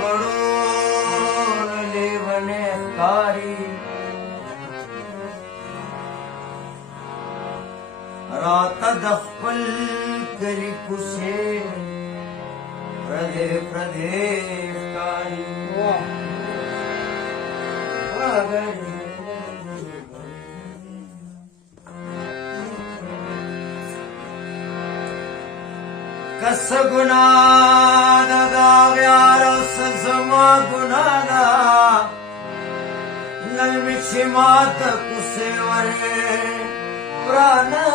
بڑون Leone افکاری رات دخپل کلی کسے پردے پردے افکاری کس گناہ دا داغیار سزما گناہ دا نلمی چمات کسے ورے پرانا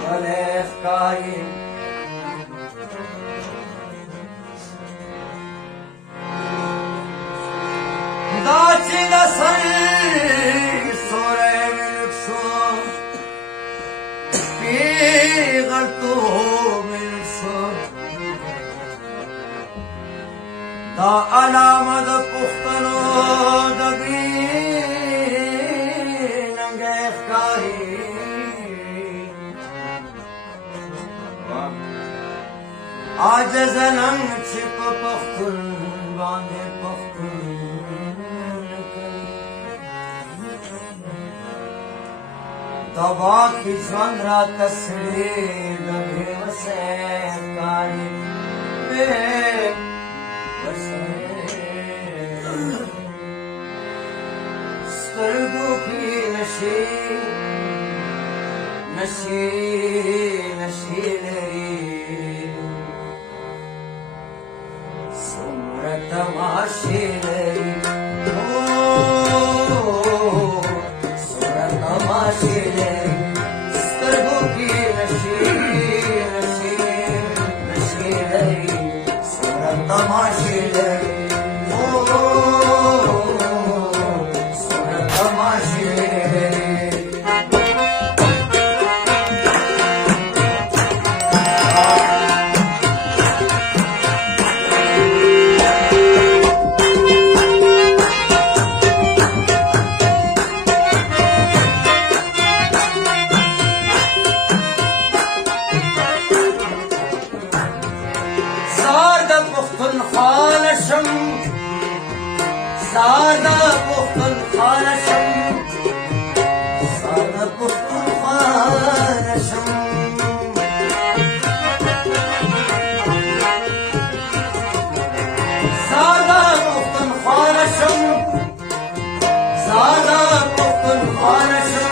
بلے افکاری دا چی دا سر سورے ملک شو پیغل تو ملک شو دا علامت پختنو دگی ننگ افکاری آج زنم چپ پختن باندے پختن دبا کی جوان را تسری دبی وسے افکاری بے سترگو کی نشی نشی نشی لری سمر تماشی لری سمر تماشی لری سترگو کی نشی نشی نشی لری سمر تماشی لری سادة بختن خالشم سادة بختن خالشم سادة بختن خالشم سادة بختن خالشم سادة بختن خالشم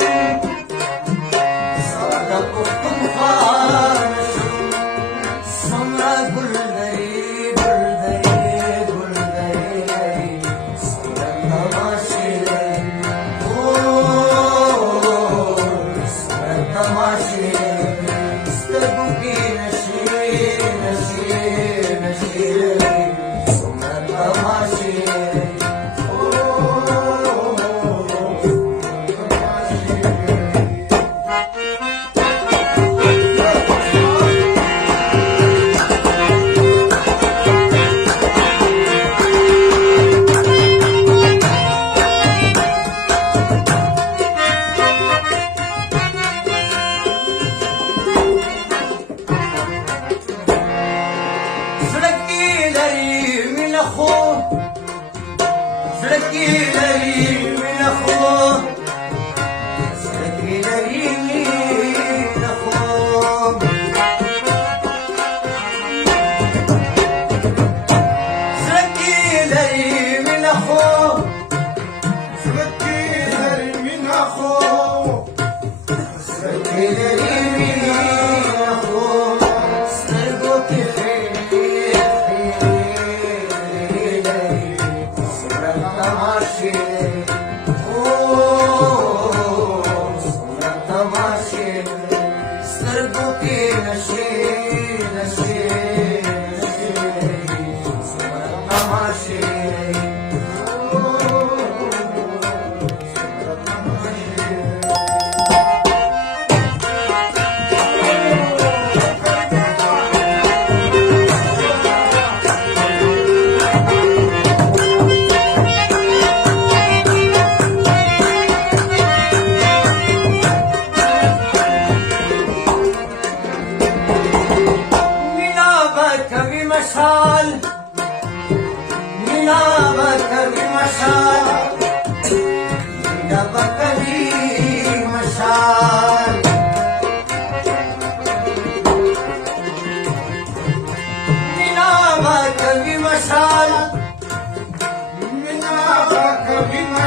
سمرا گلدری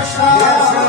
yaşa.